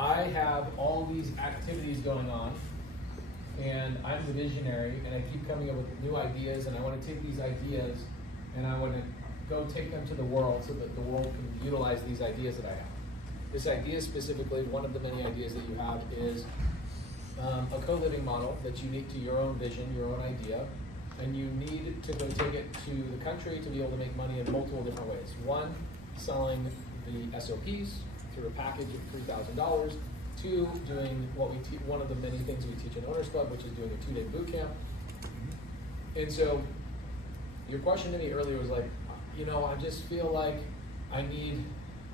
I have all these activities going on, and I'm the visionary, and I keep coming up with new ideas, and I want to take these ideas, and I want to go take them to the world so that the world can utilize these ideas that I have. This idea specifically, one of the many ideas that you have is a co-living model that's unique to your own vision, your own idea, and you need to go take it to the country to be able to make money in multiple different ways. One, selling the SOPs through a package of $3,000. Two, doing what we one of the many things we teach in Owners Club, which is doing a 2-day boot camp. And so your question to me earlier was like, you know, I just feel like I'm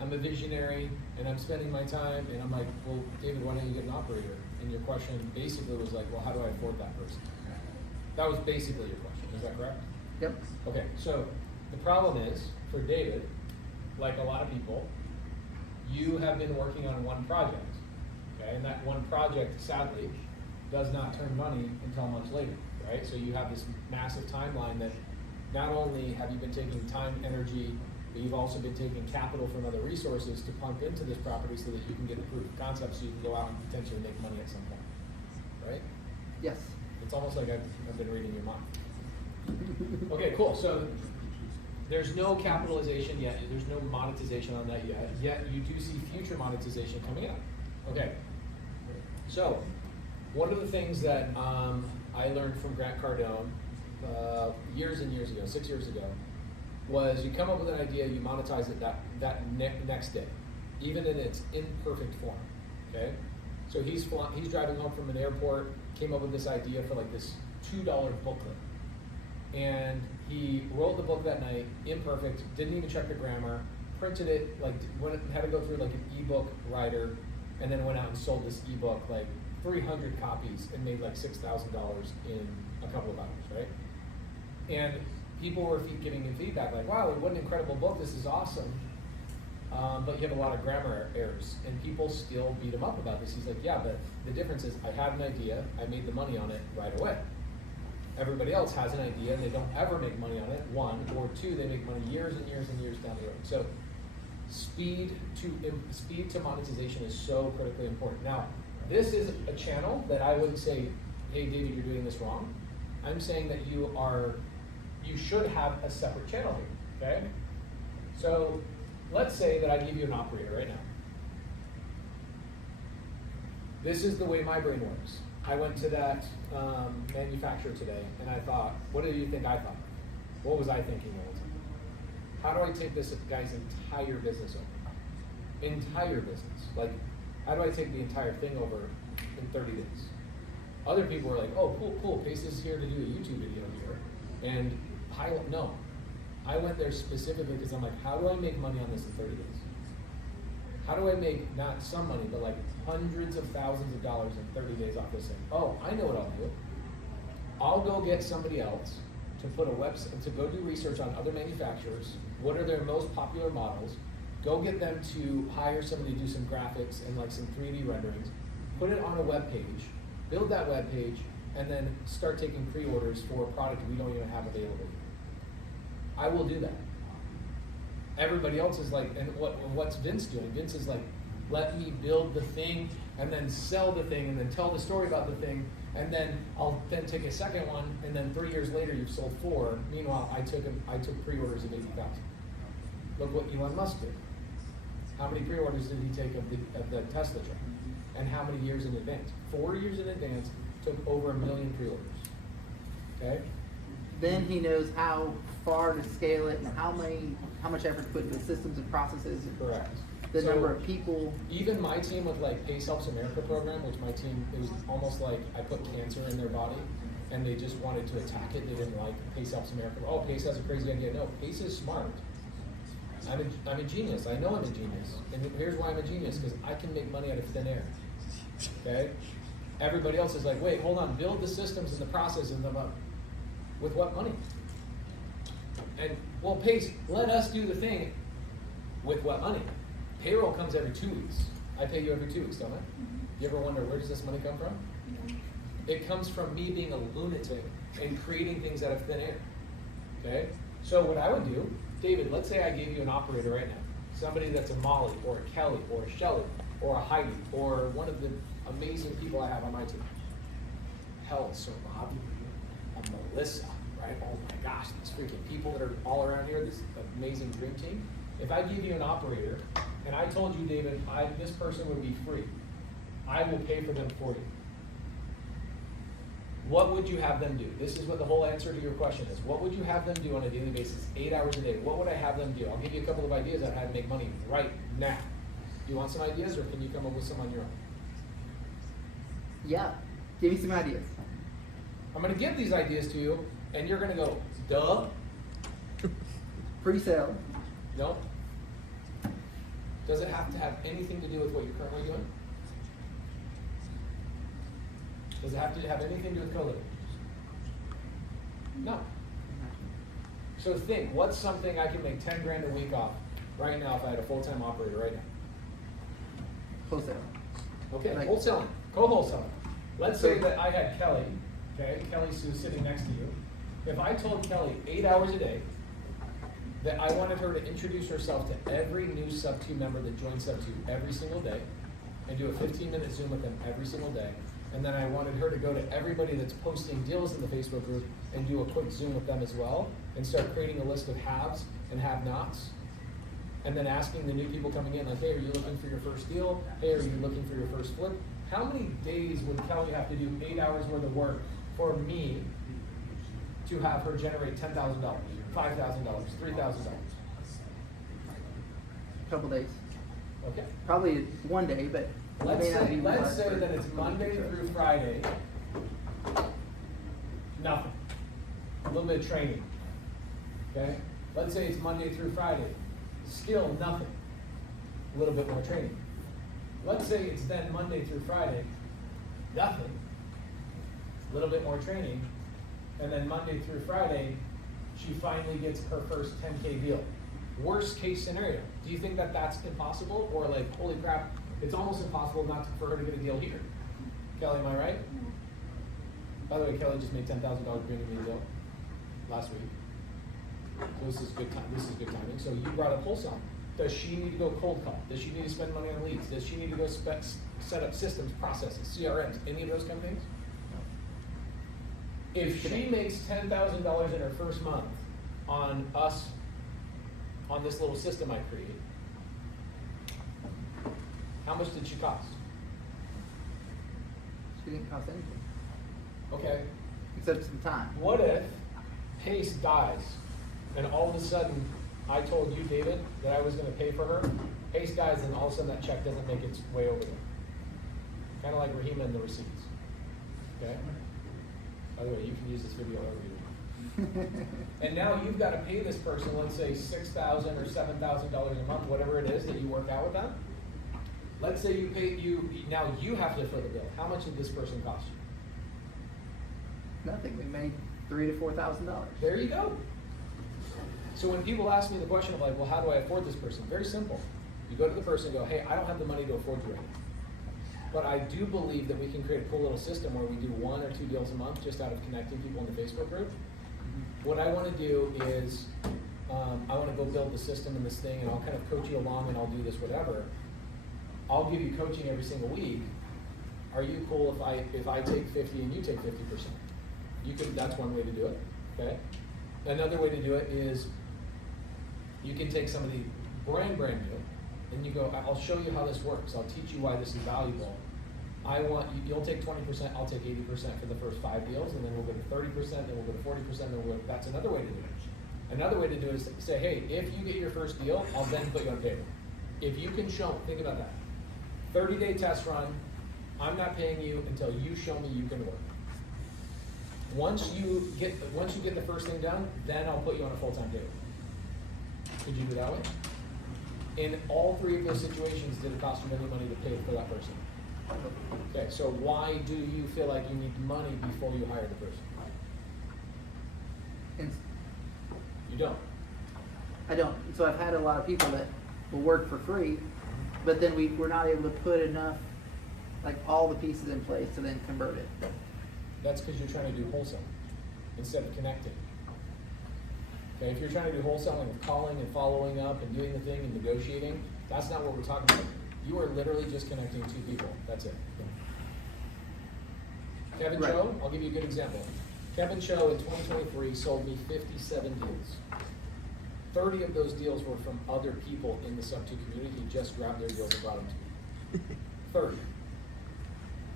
a visionary and I'm spending my time, and I'm like, well, David, why don't you get an operator? And your question basically was like, well, how do I afford that person? That was basically your question, is that correct? Yep. Okay, so the problem is, for David, like a lot of people, you have been working on one project, okay? And that one project, sadly, does not turn money until much later, right? So you have this massive timeline that not only have you been taking time, energy, but you've also been taking capital from other resources to pump into this property so that you can get a proof of concept so you can go out and potentially make money at some point, right? Yes. It's almost like I've been reading your mind. Okay, cool. So there's no capitalization yet. There's no monetization on that yet. Yet you do see future monetization coming up. Okay. So one of the things that I learned from Grant Cardone years and years ago, 6 years ago, was you come up with an idea, you monetize it that next day, even in its imperfect form. Okay. So he's driving home from an airport, came up with this idea for like this $2 booklet. And he wrote the book that night, imperfect, didn't even check the grammar, printed it, like had to go through like an ebook writer, and then went out and sold this ebook like 300 copies and made like $6,000 in a couple of hours, right? And people were giving him feedback like, wow, what an incredible book, this is awesome. But you have a lot of grammar errors, and people still beat him up about this. He's like, yeah, but the difference is I had an idea, I made the money on it right away. Everybody else has an idea and they don't ever make money on it, one, or two, they make money years and years and years down the road. So speed to monetization is so critically important. Now, this is a channel that I wouldn't say, hey David, you're doing this wrong. I'm saying that you should have a separate channel here, okay? So let's say that I give you an operator right now. This is the way my brain works. I went to that manufacturer today and I thought, what do you think I thought? What was I thinking all the time? How do I take this guy's entire business over? Entire business. Like, how do I take the entire thing over in 30 days? Other people were like, oh, cool, Pace is here to do a YouTube video here. And no. I went there specifically because I'm like, how do I make money on this in 30 days? How do I make not some money, but like hundreds of thousands of dollars in 30 days off this thing? Oh, I know what I'll do. I'll go get somebody else to put a website, to go do research on other manufacturers. What are their most popular models? Go get them to hire somebody to do some graphics and like some 3D renderings. Put it on a web page, build that web page, and then start taking pre-orders for a product we don't even have available. I will do that. Everybody else is like, and what's Vince doing? Vince is like, let me build the thing and then sell the thing and then tell the story about the thing, and then I'll then take a second one, and then 3 years later you've sold 4. Meanwhile, I took pre-orders of 80,000. Look what Elon Musk did. How many pre-orders did he take of the Tesla truck? And how many years in advance? 4 years in advance, took over 1 million pre-orders. Okay? Then he knows how far to scale it and how much effort to put into systems and processes. Correct. The number of people. Even my team with like Pace Helps America program, which my team, it was almost like I put cancer in their body and they just wanted to attack it. They didn't like Pace Helps America. Oh, Pace has a crazy idea. No, Pace is smart. I'm a genius. I know I'm a genius. And here's why I'm a genius, because I can make money out of thin air. Okay? Everybody else is like, wait, hold on, build the systems and the process and them up. With what money? And, well, Pace, let us do the thing. With what money? Payroll comes every 2 weeks. I pay you every 2 weeks, don't I? You ever wonder, where does this money come from? It comes from me being a lunatic and creating things out of thin air. Okay? So what I would do, David, let's say I gave you an operator right now. Somebody that's a Molly or a Kelly or a Shelly. or a Heidi, or one of the amazing people I have on my team. Hell, so Rob, and Melissa, right? Oh my gosh, these freaking people that are all around here, this amazing dream team. If I give you an operator, and I told you, David, this person would be free, I will pay for them for you. What would you have them do? This is what the whole answer to your question is. What would you have them do on a daily basis, 8 hours a day? What would I have them do? I'll give you a couple of ideas on how to make money right now. Do you want some ideas, or can you come up with some on your own? Yeah, give me some ideas. I'm going to give these ideas to you, and you're going to go, duh. Pre-sale. No. Does it have to have anything to do with what you're currently doing? Does it have to have anything to do with CoLiving? No. So think, what's something I can make 10 grand a week off right now if I had a full-time operator right now? Wholesale. Okay, Like- wholesaling, co-wholesaling. Let's say that I had Kelly, okay, Kelly's who's sitting next to you. If I told Kelly 8 hours a day that I wanted her to introduce herself to every new Subto member that joins Subto every single day and do a 15-minute Zoom with them every single day, and then I wanted her to go to everybody that's posting deals in the Facebook group and do a quick Zoom with them as well, and start creating a list of haves and have-nots, and then asking the new people coming in, like, hey, are you looking for your first deal? Hey, are you looking for your first flip? How many days would Kelly have to do 8 hours worth of work for me to have her generate $10,000, $5,000, $3,000? Couple days. Okay. Probably one day, but it may not be Let's more say for that it's a Monday week or so. through Friday. Nothing. A little bit of training. Okay? Let's say it's Monday through Friday. Still nothing. A little bit more training. Let's say it's then Monday through Friday. Nothing. A little bit more training. And then Monday through Friday, she finally gets her first 10K deal. Worst case scenario. Do you think that that's impossible? Or like, holy crap, it's almost impossible not for her to get a deal here? Kelly, am I right? By the way, Kelly just made $10,000 bringing me a deal last week. So this is good time. This is good timing. So you brought up wholesale. Does she need to go cold call? Does she need to spend money on leads? Does she need to go set up systems, processes, CRMs, any of those kind of things? If she makes $10,000 in her first month on us, on this little system I created, how much did she cost? She didn't cost anything. Okay. Except some time. What if Pace dies and all of a sudden I told you, David, that I was going to pay for her? Pace dies and all of a sudden that check doesn't make its way over there. Kind of like Rahima and the receipts. Okay? By the way, you can use this video however you want. And now you've got to pay this person, let's say $6,000 or $7,000 a month, whatever it is that you work out with them. Let's say you pay now you have to fill the bill. How much did this person cost you? Nothing. We made $3,000 to $4,000. There you go. So when people ask me the question of like, well, how do I afford this person? Very simple. You go to the person and go, hey, I don't have the money to afford you right now. But I do believe that we can create a cool little system where we do 1 or 2 deals a month just out of connecting people in the Facebook group. What I want to do is I want to go build the system in this thing, and I'll kind of coach you along, and I'll do this whatever. I'll give you coaching every single week. Are you cool if I take 50 and you take 50%? You can. That's one way to do it. Okay. Another way to do it is you can take somebody brand new, and you go, I'll show you how this works. I'll teach you why this is valuable. You'll take 20%, I'll take 80% for the first 5 deals, and then we'll go to 30%, then we'll go to 40%, then we'll go, that's another way to do it. Another way to do it is say, hey, if you get your first deal, I'll then put you on payroll. If you can show, think about that. 30-day test run, I'm not paying you until you show me you can work. Once you get the first thing done, then I'll put you on a full-time payroll. Could you do it that way? In all 3 of those situations, did it cost you any money to pay for that person? Okay, so why do you feel like you need money before you hire the person? You don't. I don't. So I've had a lot of people that will work for free, but then we're not able to put enough, like all the pieces in place to then convert it. That's because you're trying to do wholesale instead of connecting. Okay, if you're trying to do wholesaling of calling and following up and doing the thing and negotiating, that's not what we're talking about. You are literally just connecting two people. That's it. Kevin Right. Cho, I'll give you a good example. Kevin Cho in 2023 sold me 57 deals. 30 of those deals were from other people in the Subto community. He just grabbed their deals and brought them to me. 30.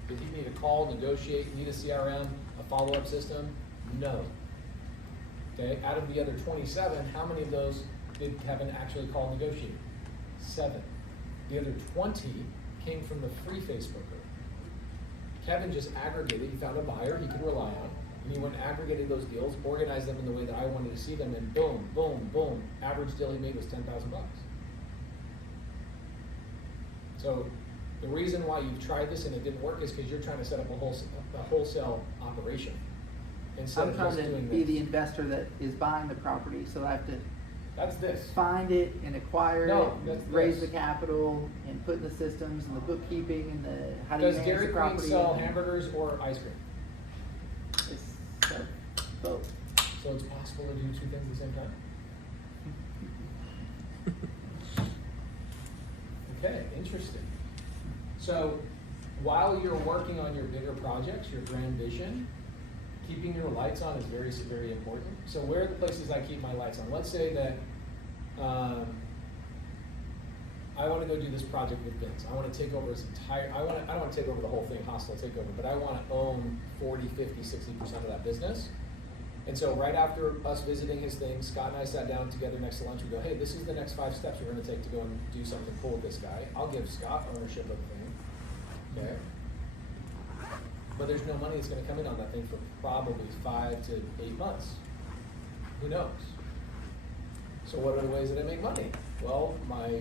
Did he need a call, negotiate, need a CRM, a follow-up system? No. Okay, out of the other 27, how many of those did Kevin actually call and negotiate? 7. The other 20 came from the free Facebooker. Kevin just aggregated, he found a buyer he could rely on, and he went and aggregated those deals, organized them in the way that I wanted to see them, and boom, boom, boom, average deal he made was $10,000. So the reason why you've tried this and it didn't work is because you're trying to set up a wholesale operation. Instead I'm of trying just to doing be this. the investor that is buying the property, so I have to That's this. find it and acquire No, it, that's and raise this. the capital, and put in the systems and the bookkeeping and the how do Does you manage Dairy the Queen property. sell and hamburgers or ice cream? It's both. So it's possible to do two things at the same time? Okay, interesting. So while you're working on your bigger projects, your grand vision, keeping your lights on is very, very important. So where are the places I keep my lights on? Let's say that I want to go do this project with Vince. I want to take over his entire, I don't want to take over the whole thing, hostile takeover, but I want to own 40, 50, 60% of that business. And so right after us visiting his thing, Scott and I sat down together next to lunch. We go, hey, this is the next 5 steps we're going to take to go and do something cool with this guy. I'll give Scott ownership of the thing, okay? But there's no money that's going to come in on that thing for probably 5 to 8 months. Who knows? So what are the ways that I make money? Well, my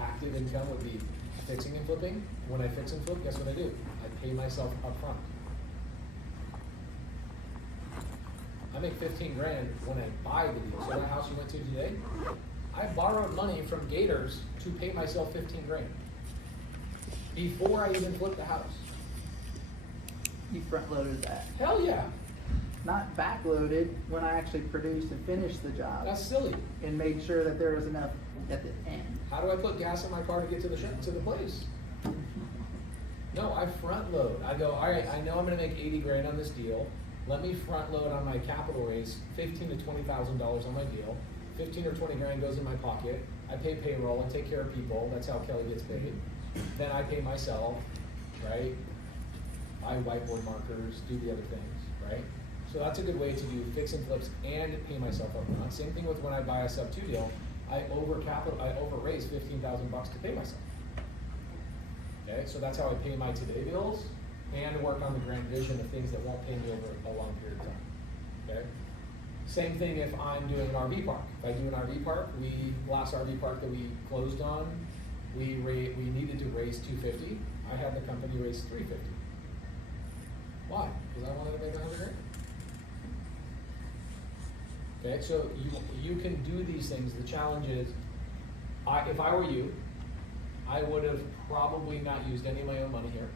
active income would be fixing and flipping. When I fix and flip, guess what I do? I pay myself up front. I make 15 grand when I buy the deal. So that house you went to today, I borrowed money from Gators to pay myself 15 grand before I even flipped the house. You front loaded that. Hell yeah, Not backloaded when I actually produced and finished the job. that's silly. And made sure that there was enough at the end. How do I put gas in my car to get to the place? No, I front load. I go, all right, I know I'm gonna make 80 grand on this deal. Let me front load on my capital raise, $15,000 to $20,000 on my deal. 15 or 20 grand goes in my pocket. I pay payroll, I take care of people. That's how Kelly gets paid. Then I pay myself, right? Buy whiteboard markers, do the other things, right? So that's a good way to do fix and flips and pay myself up front. Same thing with when I buy a sub-2 deal. I over raise $15,000 to pay myself. Okay, so that's how I pay my today bills and work on the grand vision of things that won't pay me over a long period of time. Okay. Same thing if I'm doing an RV park. If I do an RV park, last RV park that we closed on, we needed to raise $250. I had the company raise $350. Why? Because I wanted to make $100 grand. Okay, so you can do these things. The challenge is, if I were you, I would have probably not used any of my own money here.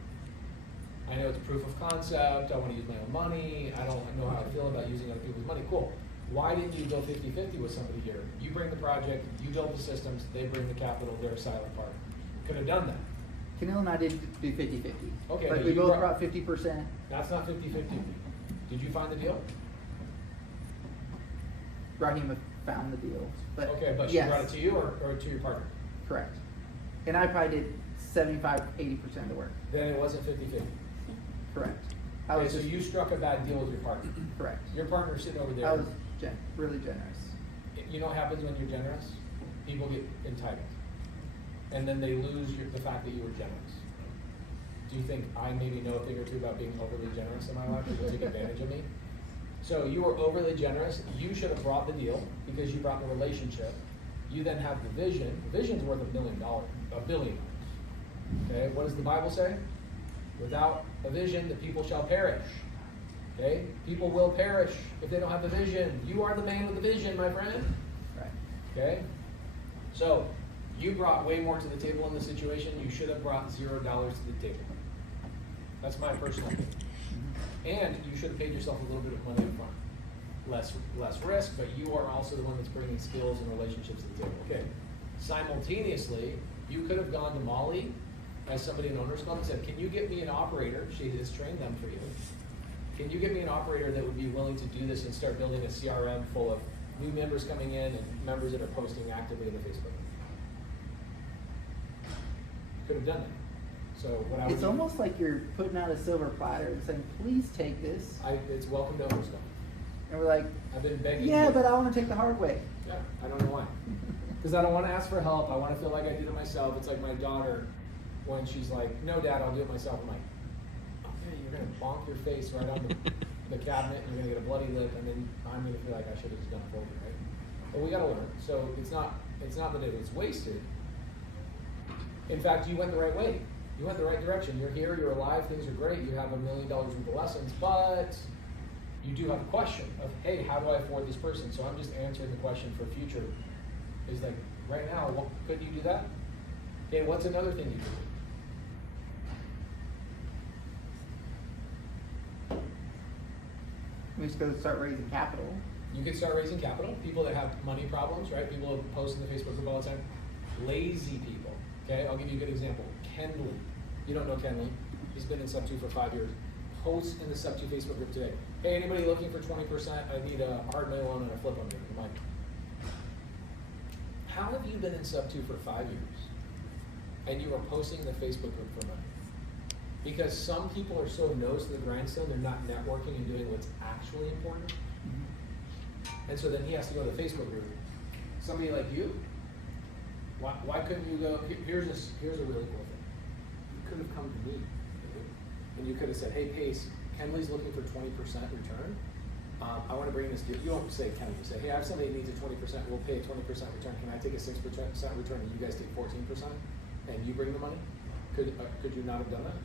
I know it's proof of concept, I want to use my own money, I don't know how I feel about using other people's money. Cool. Why didn't you go 50-50 with somebody here? You bring the project, you build the systems, they bring the capital, they're a silent partner. Could have done that. Camille and I did do 50-50. Okay, Like but we you both brought- brought 50%. That's not 50-50. Did you find the deal? Rahima found the deal. But Okay, but she yes, brought it to you or to your partner? correct. And I probably did 75-80% of the work. Then it wasn't 50-50. Correct. I Okay, was so just you struck a bad deal with your partner. correct. Your partner's sitting over there. I was really generous. You know what happens when you're generous? People get entitled. And then they lose the fact that you were generous. Do you think I maybe know a thing or two about being overly generous in my life? Or you take advantage of me? So you were overly generous. You should have brought the deal because you brought the relationship. You then have the vision. The vision's worth $1 billion. Okay, what does the Bible say? Without a vision, the people shall perish. Okay, people will perish if they don't have the vision. You are the man with the vision, my friend. Right. Okay, so you brought way more to the table in this situation. You should have brought $0 to the table. That's my personal opinion. And you should have paid yourself a little bit of money up front. Less risk, but you are also the one that's bringing skills and relationships to the table. Okay. Simultaneously, you could have gone to Molly as somebody in Owners Club and said, can you get me an operator? She has trained them for you. Can you get me an operator that would be willing to do this and start building a CRM full of new members coming in and members that are posting actively in the Facebook? Could have done it. So what I would It's do, almost like you're putting out a silver platter and saying, please take this. it's welcome to Owners Club. And we're like, I've been begging. yeah, you. but I want to take the hard way. Yeah, I don't know why. Because I don't want to ask for help. I want to feel like I did it myself. It's like my daughter when she's like, no, Dad, I'll do it myself. I'm like, okay, you're going to bonk your face right on the cabinet, and you're going to get a bloody lip, and then I'm going to feel like I should have just done it for you, right? But we got to learn. So it's not that it was wasted. In fact, you went the right way. You went the right direction. You're here, you're alive, things are great, you have $1 million worth of lessons, but you do have a question of, hey, how do I afford this person? So I'm just answering the question for future. Is like, right now, could you do that? Okay, what's another thing you could do? We just go start raising capital. You could start raising capital. People that have money problems, right? People who post in the Facebook group all the time. Lazy people. Okay, I'll give you a good example. Kenley. You don't know Kenley. He's been in Subto for 5 years. Post in the Subto Facebook group today. Hey, anybody looking for 20%? I need a hard money loan and a flip on you. I'm like, how have you been in Subto for 5 years and you are posting in the Facebook group for money? Because some people are so nose to the grindstone, they're not networking and doing what's actually important. And so then he has to go to the Facebook group. Somebody like you, why couldn't you go, here's a really cool thing. You could have come to me, and you could have said, hey, Pace, Kenley's looking for 20% return. I want to bring this deal. You don't say Kenley, you say, hey, I have somebody that needs a 20%, we'll pay a 20% return. Can I take a 6% return and you guys take 14%? And you bring the money? Could you not have done that?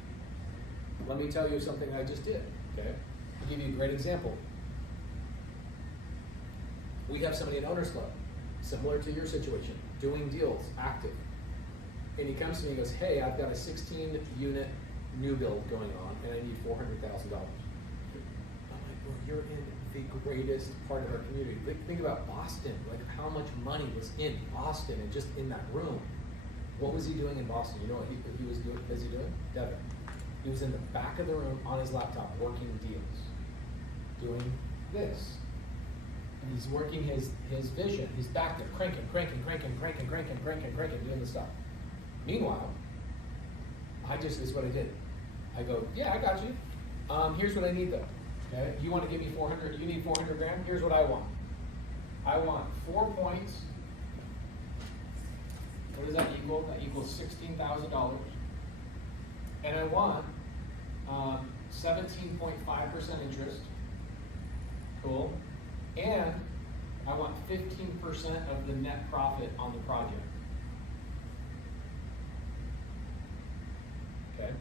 Let me tell you something I just did, okay? I'll give you a great example. We have somebody in Owners Club, similar to your situation, doing deals, active. And he comes to me and goes, hey, I've got a 16-unit new build going on, and I need $400,000. I'm like, well, you're in the greatest part of our community. Think about Boston, like how much money was in Boston and just in that room. What was he doing in Boston? You know what he was busy doing? Devin. He was in the back of the room on his laptop working deals, doing this. And he's working his vision. He's back there cranking, doing the stuff. Meanwhile, this is what I did. I go, yeah, I got you. Here's what I need though. Okay, you want to give me 400? You need 400 grand. Here's what I want. I want 4 points. What does that equal? That equals $16,000. And I want 17.5% interest. Cool. And I want 15% of the net profit on the project. Okay.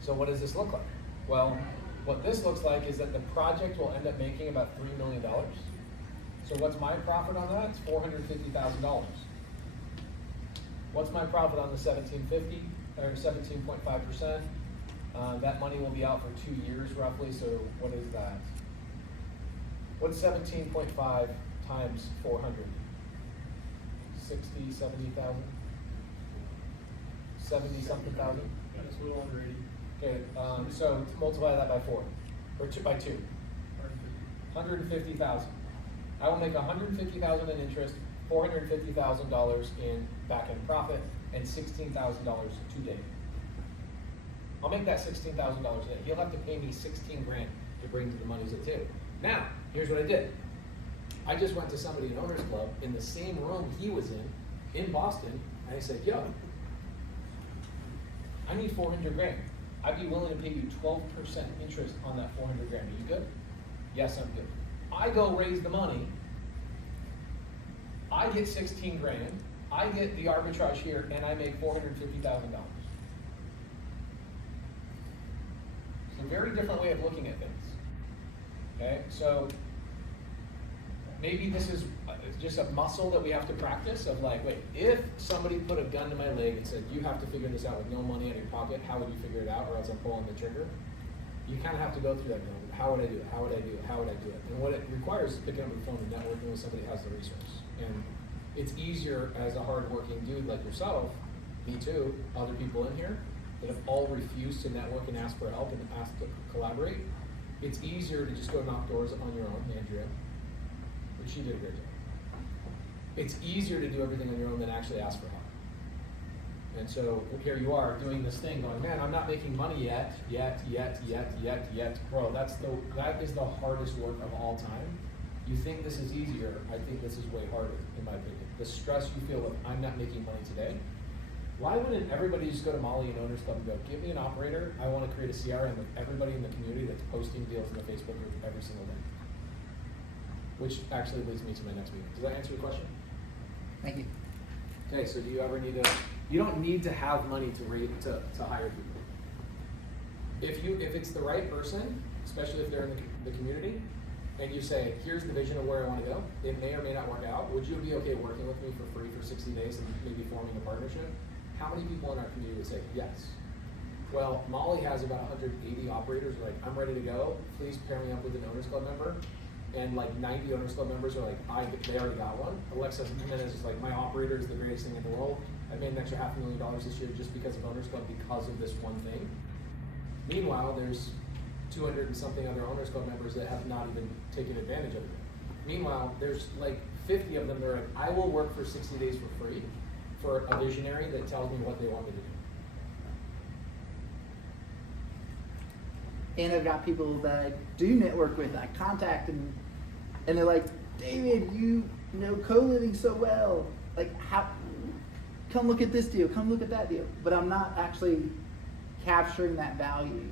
So what does this look like? Well, what this looks like is that the project will end up making about $3 million. So what's my profit on that? It's $450,000. What's my profit on the 1750 or 17.5%? That money will be out for 2 years roughly. So what is that? What's 17.5 times 400? 60, 70,000? 70 something thousand? It's a little under 80. Okay, so multiply that by 4, or by 2. 150,000. I will make $150,000 in interest, $450,000 in back-end profit, and $16,000 today. I'll make that $16,000 today. He'll have to pay me 16 grand to bring to the monies at two. Now, here's what I did. I just went to somebody in Owners Club in the same room he was in Boston, and I said, yo, I need 400 grand. I'd be willing to pay you 12% interest on that 400 grand. Are you good? Yes, I'm good. I go raise the money. I get 16 grand. I get the arbitrage here, and I make $450,000. It's a very different way of looking at things. Okay, so maybe this is just a muscle that we have to practice of like, wait, if somebody put a gun to my leg and said, you have to figure this out with no money in your pocket, how would you figure it out, or else I'm pulling the trigger? You kind of have to go through that. How would I do it? How would I do it? How would I do it? And what it requires is picking up the phone and networking with somebody who has the resource. And it's easier as a hardworking dude like yourself me too, other people in here that have all refused to network and ask for help and ask to collaborate, it's easier to just go knock doors on your own, Andrea, but she did a great job. It's easier to do everything on your own than actually ask for help. And so here you are doing this thing going, man, I'm not making money yet. Bro, that is the hardest work of all time. You think this is easier, I think this is way harder, in my opinion. The stress you feel of, I'm not making money today. Why wouldn't everybody just go to Molly and Owners Club and go, give me an operator, I want to create a CRM with everybody in the community that's posting deals in the Facebook group every single day? Which actually leads me to my next meeting. Does that answer your question? Thank you. Okay, so do you ever need to, you don't need to have money to hire people. If it's the right person, especially if they're in the community, and you say, here's the vision of where I want to go, it may or may not work out, would you be okay working with me for free for 60 days and maybe forming a partnership? How many people in our community would say yes? Well, Molly has about 180 operators who are like, I'm ready to go, please pair me up with an Owners Club member. And like 90 Owners Club members are like, they already got one. Alexa Jimenez is like, my operator is the greatest thing in the world. I made an extra $500,000 this year just because of Owners Club because of this one thing. Meanwhile, there's 200 and something other Owners Club members that have not even taken advantage of it. Meanwhile, there's like 50 of them that are like, I will work for 60 days for free for a visionary that tells me what they want me to do. And I've got people that I do network with, I contact, and they're like, David, you know CoLiving so well. Like, how? Come look at this deal, come look at that deal. But I'm not actually capturing that value.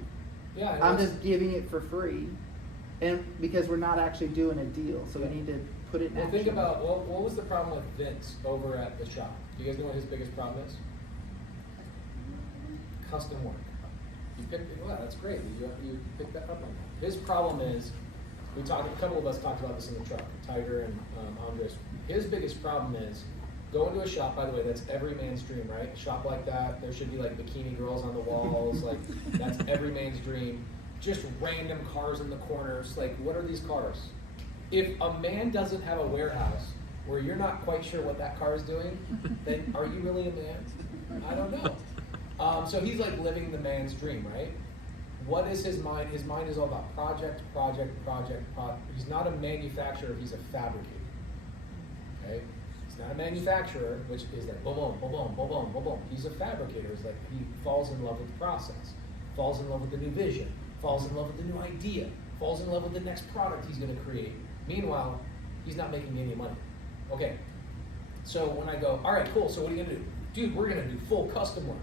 Yeah, I'm just giving it for free, and because we're not actually doing a deal, so we need to put it in action. Think about, what was the problem with Vince over at the shop? Do you guys know what his biggest problem is? Custom work. You picked it, well, that's great. You picked that up on that. His problem is, a couple of us talked about this in the truck, Tiger and Andres. His biggest problem is, go into a shop, by the way, that's every man's dream, right? A shop like that, there should be like bikini girls on the walls, like that's every man's dream. Just random cars in the corners, like what are these cars? If a man doesn't have a warehouse where you're not quite sure what that car is doing, then are you really a man? I don't know. So he's like living the man's dream, right? What is his mind? His mind is all about project. He's not a manufacturer, he's a fabricator, okay? He's not a manufacturer, which is like boom, boom, boom, boom, boom, boom, boom, boom. He's a fabricator. It's like he falls in love with the process, falls in love with the new vision, falls in love with the new idea, falls in love with the next product he's going to create. Meanwhile, he's not making any money. Okay, so when I go, all right, cool, so what are you going to do? Dude, we're going to do full custom work.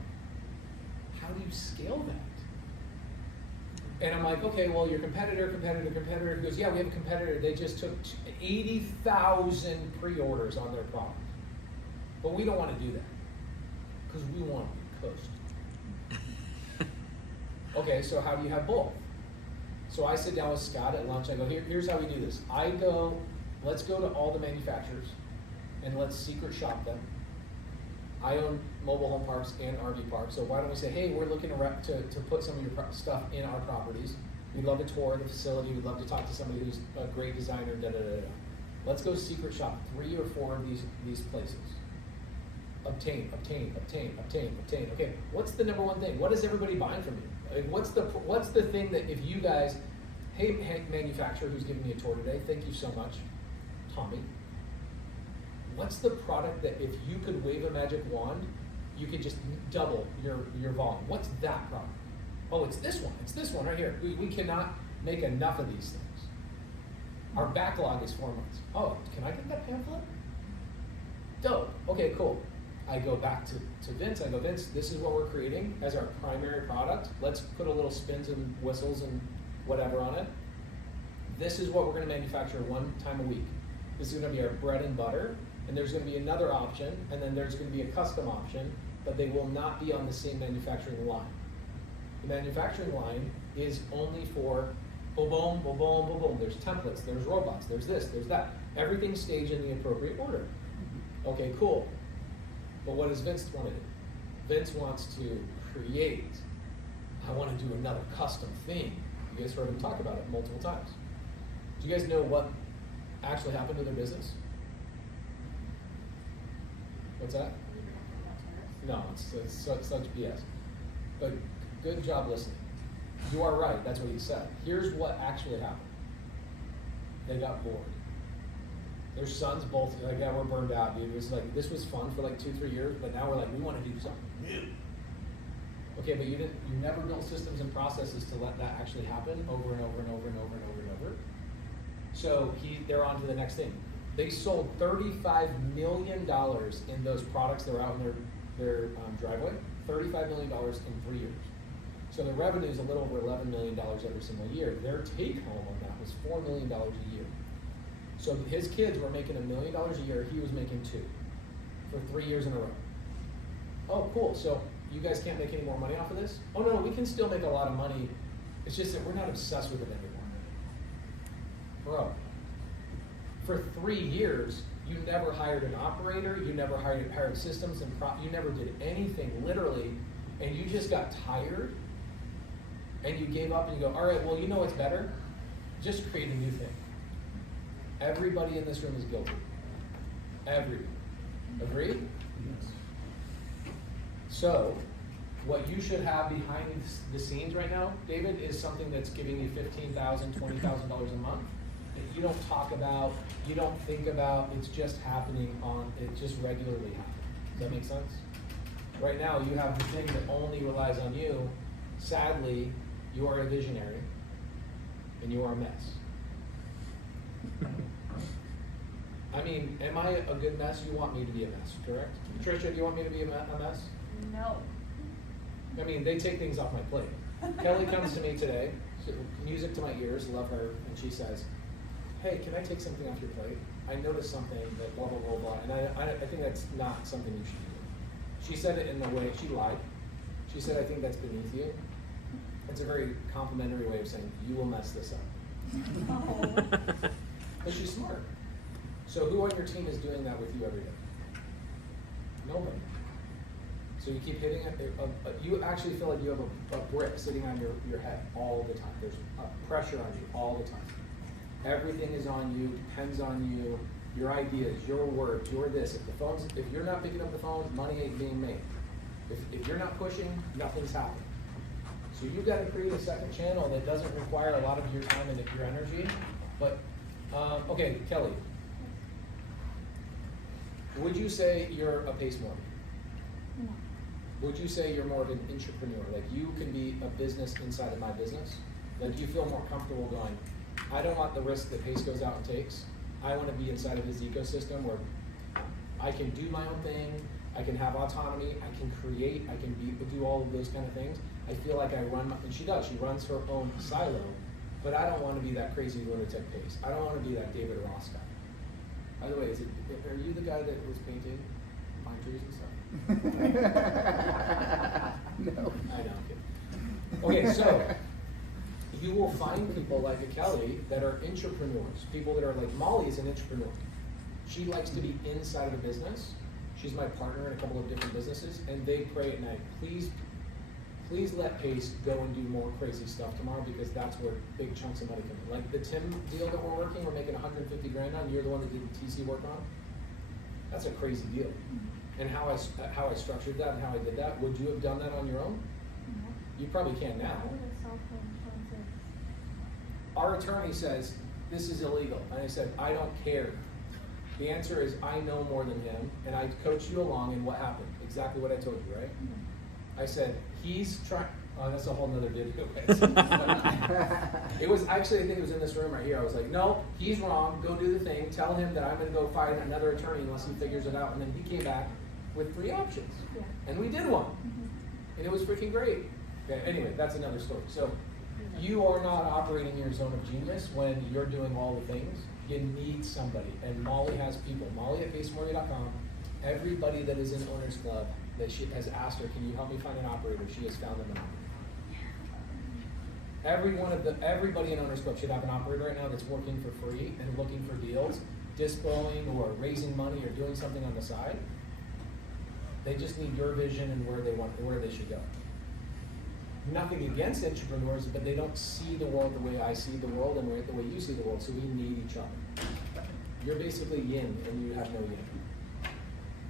How do you scale that? And I'm like, okay, well, your competitor. He goes, yeah, we have a competitor. They just took 80,000 pre-orders on their product. But we don't want to do that because we want to coast. Okay, so how do you have both? So I sit down with Scott at lunch. I go, here's how we do this. Let's go to all the manufacturers and let's secret shop them. I own mobile home parks and RV parks, so why don't we say, hey, we're looking to put some of your stuff in our properties. We'd love to tour the facility. We'd love to talk to somebody who's a great designer, Let's go secret shop 3 or 4 of these places. Obtain. Okay, what's the number one thing? What is everybody buying from you? Like, what's the thing that if you guys, hey, manufacturer who's giving me a tour today, thank you so much, Tommy. What's the product that if you could wave a magic wand, you could just double your volume? What's that product? Oh, it's this one. It's this one right here. We cannot make enough of these things. Our backlog is 4 months. Oh, can I get that pamphlet? Dope. Okay, cool. I go back to Vince. I go, Vince, this is what we're creating as our primary product. Let's put a little spins and whistles and whatever on it. This is what we're going to manufacture 1 time a week. This is going to be our bread and butter. And there's going to be another option, and then there's going to be a custom option, but they will not be on the same manufacturing line. The manufacturing line is only for boom, boom, boom, boom, boom, boom. There's templates, there's robots, there's this, there's that. Everything's staged in the appropriate order. Okay, cool. But what does Vince want to do? Vince wants to create. I want to do another custom thing. You guys heard him talk about it multiple times. Do you guys know what actually happened to their business? What's that? No, it's such BS. But good job listening. You are right, that's what he said. Here's what actually happened. They got bored. Their sons both, like, yeah, we're burned out, dude. It was like, this was fun for like 2-3 years, but now we're like, we want to do something new. Okay, but you never built systems and processes to let that actually happen over and over and over and over and over and over. So they're on to the next thing. They sold $35 million in those products that were out in their driveway. $35 million in 3 years. So the revenue is a little over $11 million every single year. Their take home on that was $4 million a year. So his kids were making $1 million a year. He was making $2 for 3 years in a row. Oh, cool. So you guys can't make any more money off of this? Oh no, we can still make a lot of money. It's just that we're not obsessed with it anymore. Bro, for 3 years, you never hired an operator, you never hired systems, and you never did anything, literally, and you just got tired, and you gave up, and you go, all right, well, you know what's better? Just create a new thing. Everybody in this room is guilty. Everybody. Agreed? Yes. So, what you should have behind the scenes right now, David, is something that's giving you $15,000, $20,000 a month. That you don't talk about, you don't think about, it's just happening it just regularly happens. Does that make sense? Right now, you have the thing that only relies on you. Sadly, you are a visionary, and you are a mess. I mean, am I a good mess? You want me to be a mess, correct? Tricia, do you want me to be a mess? No. I mean, they take things off my plate. Kelly comes to me today, music to my ears, love her, and she says, hey, can I take something off your plate? I noticed something that blah, blah, blah, blah, and I think that's not something you should do. She said it in the way, she lied. She said, I think that's beneath you. It's a very complimentary way of saying, you will mess this up. No. But she's smart. So who on your team is doing that with you every day? Nobody. So you keep hitting it. You actually feel like you have a brick sitting on your head all the time. There's pressure on you all the time. Everything is on you, depends on you, your ideas, your words, your this. If you're not picking up the phone, money ain't being made. If you're not pushing, nothing's happening. So you've got to create a second channel that doesn't require a lot of your time and your energy. But, okay, Kelly. Would you say you're a Pace Morby? No. Would you say you're more of an entrepreneur? Like you can be a business inside of my business? Like you feel more comfortable going, I don't want the risk that Pace goes out and takes. I want to be inside of his ecosystem where I can do my own thing, I can have autonomy, I can create, I can do all of those kind of things. I feel like I run, and she does, she runs her own silo, but I don't want to be that crazy lunatic Pace. I don't want to be that David Ross guy. By the way, are you the guy that was painting pine trees and stuff? No. I know. Okay, so you will find people like a Kelly that are entrepreneurs. People that are like, Molly is an entrepreneur. She likes to be inside of a business. She's my partner in a couple of different businesses, and they pray at night, please let Pace go and do more crazy stuff tomorrow because that's where big chunks of money come in. Like the Tim deal that we're making 150 grand on, you're the one that did the TC work on. That's a crazy deal. And how I structured that and how I did that, would you have done that on your own? No. You probably can now. I would have self-insurances. Our attorney says, this is illegal. And I said, I don't care. The answer is, I know more than him, and I coached you along in what happened. Exactly what I told you, right? I said, he's trying, oh, that's a whole nother video. It was actually, I think it was in this room right here. I was like, no, he's wrong. Go do the thing. Tell him that I'm going to go find another attorney unless he figures it out. And then he came back with 3 options. Yeah. And we did one. And it was freaking great. Okay, anyway, that's another story. So you are not operating your zone of genius when you're doing all the things. You need somebody. And Molly has people. Molly at PaceMorby.com. Everybody that is in Owners Club that she has asked her, can you help me find an operator? She has found them an operator. Everybody in Owners Club should have an operator right now that's working for free and looking for deals, dispoing or raising money or doing something on the side. They just need your vision and where they should go. Nothing against entrepreneurs, but they don't see the world the way I see the world and the way you see the world, so we need each other. You're basically yin and you have no yin.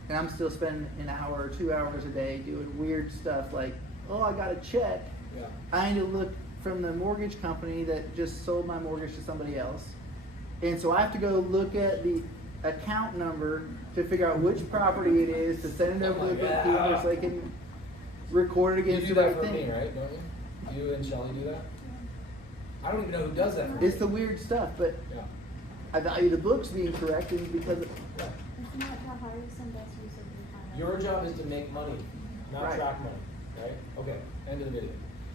and I'm still spending an hour or 2 hours a day doing weird stuff like, oh, I got a check. Yeah. I need to look from the mortgage company that just sold my mortgage to somebody else. And so I have to go look at the account number to figure out which property it is, to send it over to the bookkeeper so they can record it You against do the that right for thing. me, right? Don't you? You and Shelly do that? I don't even know who does that for me. It's the weird stuff, but Yeah. I value the books being correct and because Yeah. Isn't that the highest and best use of your time? Your job is to make money, not Right. track money, right? Okay, end of the video.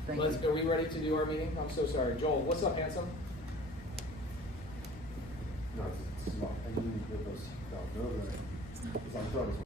Thank Let's, you. are we ready to do our meeting? I'm so sorry. Joel, what's up, handsome? No, it's not. I mean, it was, no, it's on purpose.